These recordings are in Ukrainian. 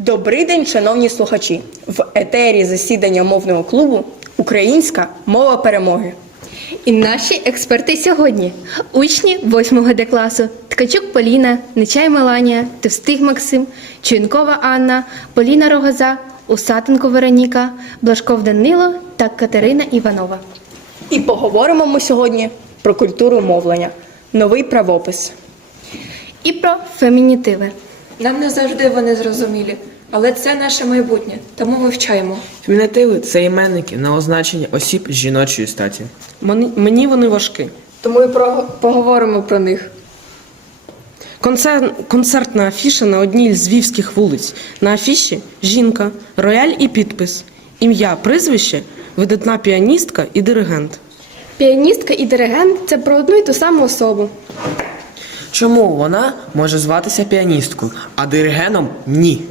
Добрий день, шановні слухачі! В етері засідання мовного клубу Українська мова перемоги. І наші експерти сьогодні учні 8 Д класу Ткачук Поліна, Нечай Меланія, Товстих Максим, Чуєнкова Анна, Поліна Рогоза, Усатенко Вероніка, Блажков Данило та Катерина Іванова. І поговоримо ми сьогодні про культуру мовлення, новий правопис. І про фемінітиви. Нам не завжди вони зрозумілі, але це наше майбутнє, тому вивчаємо. Фемінітиви це іменники на означення осіб з жіночої статі. Мені, мені вони важкі. Тому і про... поговоримо про них. Концерт, концертна афіша на одній з львівських вулиць. На афіші жінка, рояль і підпис. Ім'я, прізвище, видатна піаністка і диригент. Піаністка і диригент це про одну і ту саму особу. Чому вона може зватися піаністкою, а диригеном ні?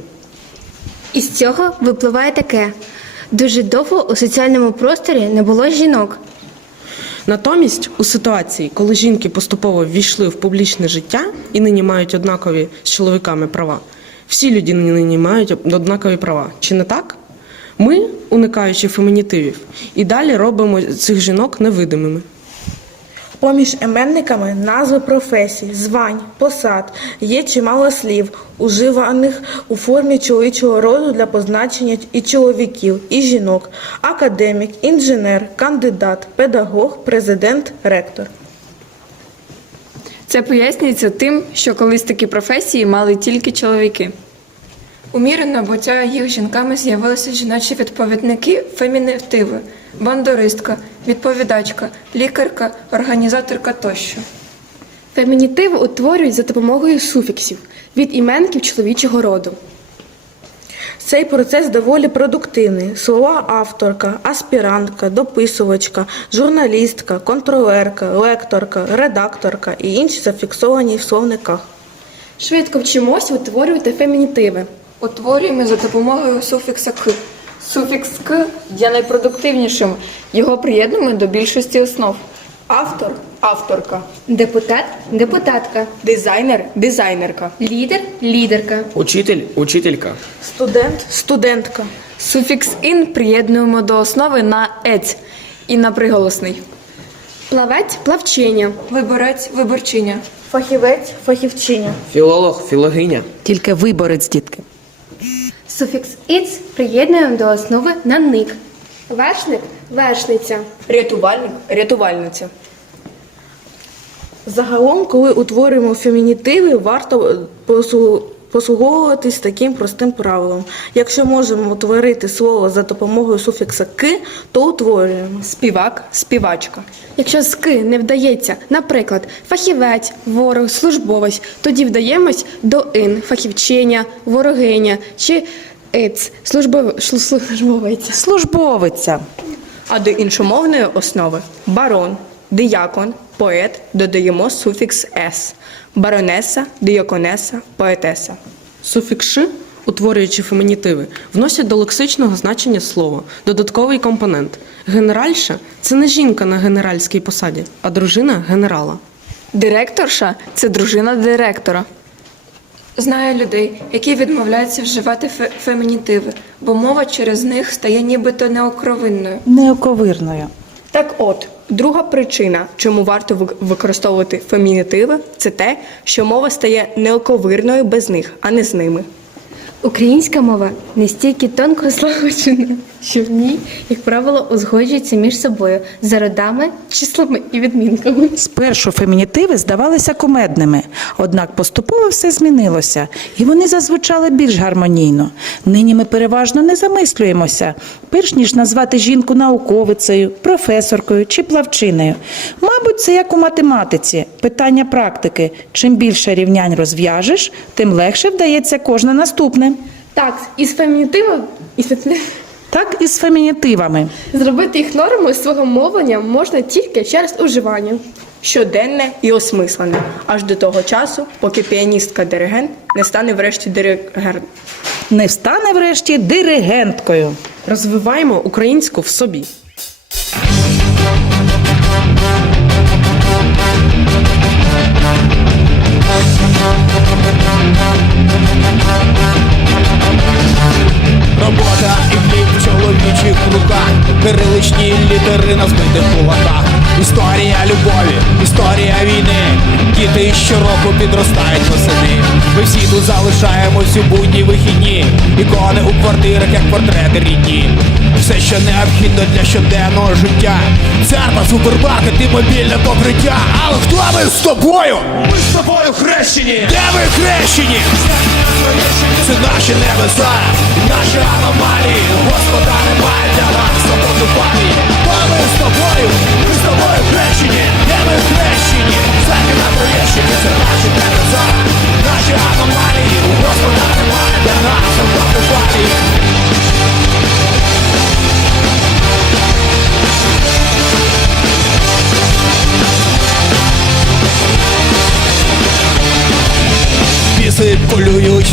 Із цього випливає таке: дуже довго у соціальному просторі не було жінок. Натомість, у ситуації, коли жінки поступово ввійшли в публічне життя і нині мають однакові з чоловіками права, всі людини нині мають однакові права. Чи не так? Ми, уникаючи фемінітивів, і далі робимо цих жінок невидимими. Поміж іменниками назви професій, звань, посад є чимало слів, уживаних у формі чоловічого роду для позначення і чоловіків, і жінок, академік, інженер, кандидат, педагог, президент, ректор. Це пояснюється тим, що колись такі професії мали тільки чоловіки. У міру набуття їх жінками з'явилися жіночі відповідники фемінітиви, бандуристка, відповідачка, лікарка, організаторка тощо. Фемінітиви утворюють за допомогою суфіксів від іменків чоловічого роду. Цей процес доволі продуктивний. Слова авторка, аспірантка, дописувачка, журналістка, контролерка, лекторка, редакторка і інші зафіксовані в словниках. Швидко вчимося утворювати фемінітиви. Утворюємо за допомогою суфікса к. Суфікс к є найпродуктивнішим. Його приєднуємо до більшості основ. Автор авторка, Депутат депутатка, дизайнер дизайнерка, лідер лідерка. Учитель, учителька. Студент, студентка. Суфікс ін приєднуємо до основи на ець і на приголосний. Плавець плавчиня. Виборець, виборчиня. Фахівець, фахівчиня. Філолог, філогиня. Тільки виборець, дітки. Суфікс іц приєднуємо до основи на ник. Вершник вершниця. рятувальник рятувальниця. Загалом, коли утворюємо фемінітиви, варто послуговуватись таким простим правилом. Якщо можемо утворити слово за допомогою суфікса «ки», то утворюємо. Співак, співачка. Якщо з ки не вдається, наприклад, фахівець, ворог, службовець, тоді вдаємось до ин, фахівчиня, ворогиня чи иц, службов... службовець. Службовиця. А до іншомовної основи барон, диякон, поет додаємо суфікс с. Баронеса, дияконеса, поетеса. Суфікс «ши», утворюючи фемінітиви, вносять до лексичного значення слова додатковий компонент. Генеральша це не жінка на генеральській посаді, а дружина генерала. Директорша це дружина директора. Знаю людей, які відмовляються вживати фе- фемінітиви, бо мова через них стає нібито неокровинною. Неоковирною. Так от, друга причина, чому варто вик- використовувати фемінітиви, це те, що мова стає неоковирною без них, а не з ними. Українська мова настільки тонко злагоджена, що в ній, як правило, узгоджується між собою за родами, числами і відмінками. Спершу фемінітиви здавалися кумедними, однак поступово все змінилося, і вони зазвучали більш гармонійно. Нині ми переважно не замислюємося, перш ніж назвати жінку науковицею, професоркою чи плавчиною. Мабуть, це як у математиці, питання практики. Чим більше рівнянь розв'яжеш, тим легше вдається кожне наступне. Так, із фемінітивом із Так і з фемінітивами. зробити їх нормою свого мовлення можна тільки через уживання. Щоденне і осмислене, аж до того часу, поки піаністка-диригент не стане врешті диригент. Не встане врешті диригенткою. Розвиваємо українську в собі. Літери на кулаках. Історія любові, історія війни. Діти щороку підростають восени. Ми всі тут залишаємось у будні вихідні. Ікони у квартирах, як портрети рідні. Все, що необхідно для щоденного життя. Церква, супермаркет і мобільне покриття. Але хто ми з тобою? Ми з тобою хрещені! Де ми хрещені? Це наші небеса, наші аномалії. Господа немає для нас свободу пам'яті.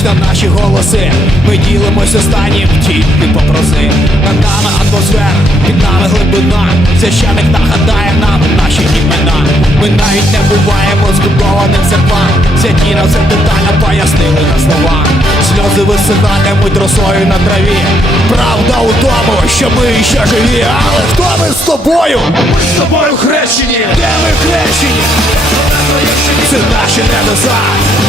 На наші голоси. Ми ділимось останнім тільки попроси. Над нами атмосфера, під нами глибина. Священик нагадає нам наші імена. Ми навіть не буваємо збудованим церквам. Святі нам все детально пояснили на слова. Сльози висихатимуть росою на траві. Правда у тому, що ми ще живі. Але хто ми з тобою? Ми з тобою хрещені. Де ми хрещені? Це наші небеса,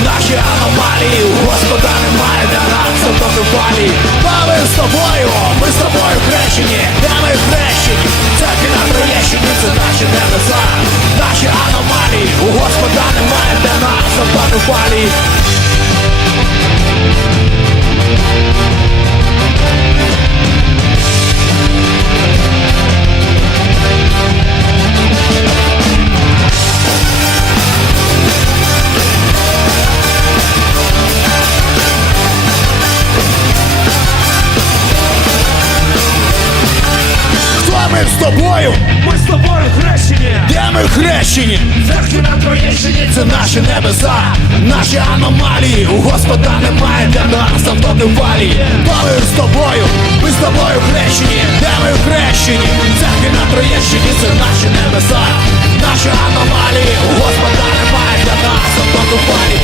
наші аномалії. Господа немає для нас автокефалії. палі ми з тобою, ми з тобою хрещені, де ми хрещені. Це на Троєщині, це наші небеса, наші аномалії. У Господа немає для нас автокефалії. Хто тобою, ми з тобою хрещені, де ми хрещені, Церкви на Троєщині, це наші небеса, наші аномалії. У Господа немає для нас автодевалії. Палир з тобою, ми з тобою хрещені, де ми хрещені, Церкви на Троєщині, це наші небеса, наші аномалії. У Господа немає для нас автодевалії.